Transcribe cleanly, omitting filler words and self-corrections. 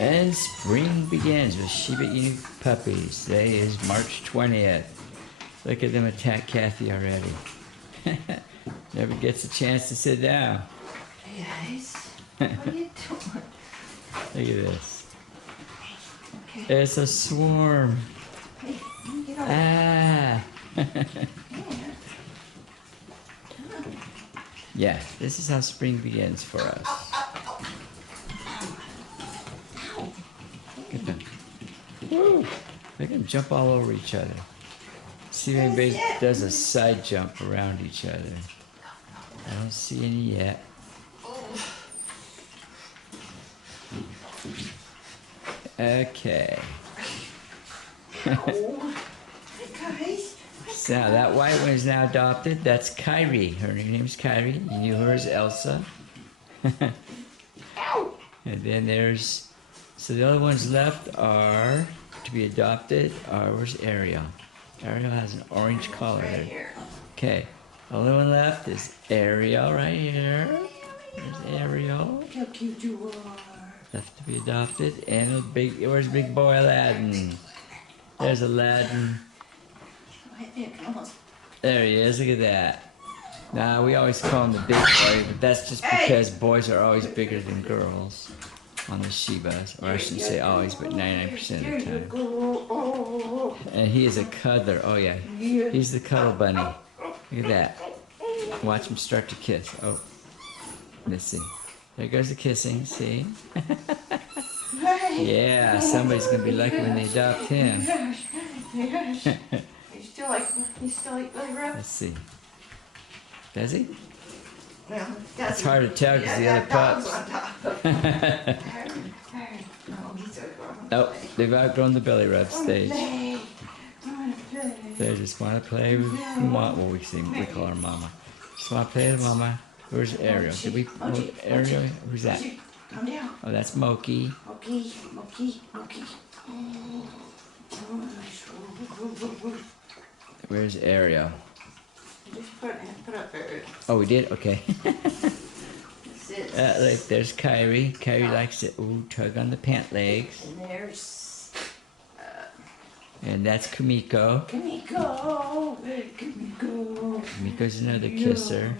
And spring begins with Shiba Inu Puppies. Today is March 20th. Look at them attack Kathy already. Never gets a chance to sit down. Hey guys, what are you doing? Look at this. Okay. It's a swarm. Hey, let me get over. Ah. Yeah. Yeah, this is how spring begins for us. Look at them. Woo! They can jump all over each other. See if anybody does a side jump around each other. I don't see any yet. Okay. Guys. So that white one is now adopted. That's Kyrie. Her name's Kyrie. You knew her as Elsa. And then there's, so the other ones left are to be adopted. Where's Ariel? Ariel has an orange collar Right there. here. Okay. The only one left is Ariel right here. There's Ariel. Look how cute you are. Left to be adopted. And a big, where's big boy Aladdin? There's Aladdin. There he is, look at that. Nah, we always call him the big boy, but that's just because boys are always bigger than girls on the Shibas. Or I shouldn't say always, but 99% of the time. And he is a cuddler. Oh yeah, he's the cuddle bunny. Look at that. Watch him start to kiss. Oh, let's see. There goes the kissing, see? Yeah, somebody's gonna be lucky when they adopt him. He's still like really rough. Let's see. Does he? Well, It's hard to tell because the other pups. Oh, they've outgrown the belly rub stage. They just want to play with mama. Well, we call her mama. Just want to play with mama. Where's Ariel? Did we move Ariel? Who's that? Come down. Oh, that's Moki. Moki. Where's Ariel? Just put up there. Oh, we did? Okay. This Look, there's Kyrie. Kyrie likes to tug on the pant legs. And there's And that's Kumiko. Kumiko. Kumiko's another kisser.